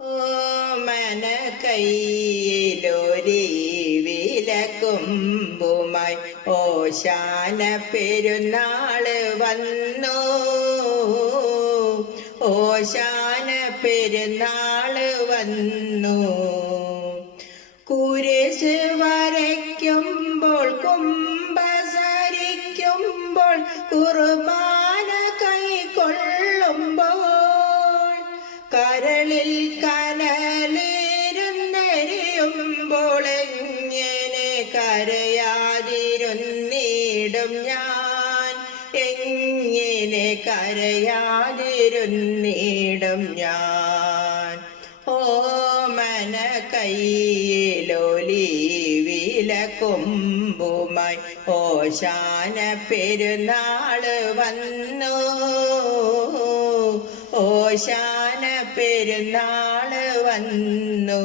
ഓമന കയ്യിലൊരി വിലക്കുമ്പുമായി ഓശാന പെരുന്നാൾ വന്നു. ഓശാന പെരുന്നാൾ വന്നു. കുരിശ് വരയ്ക്കുമ്പോൾ കുംഭസരിക്കുമ്പോൾ കുർബാന കരളിൽ കനലേരുന്നെരിയുമ്പോൾ എങ്ങനെ കരയാതിരുന്നിടും ഞാൻ? എങ്ങനെ കരയാതിരുന്നിടും ഞാൻ? ഓ ഓമന കയ്യിലൊലി വിലക്കൊമ്പുമായി ഓശാന പെരുന്നാൾ വന്നു. ഓശാന പെരുന്നാൾ വന്നു.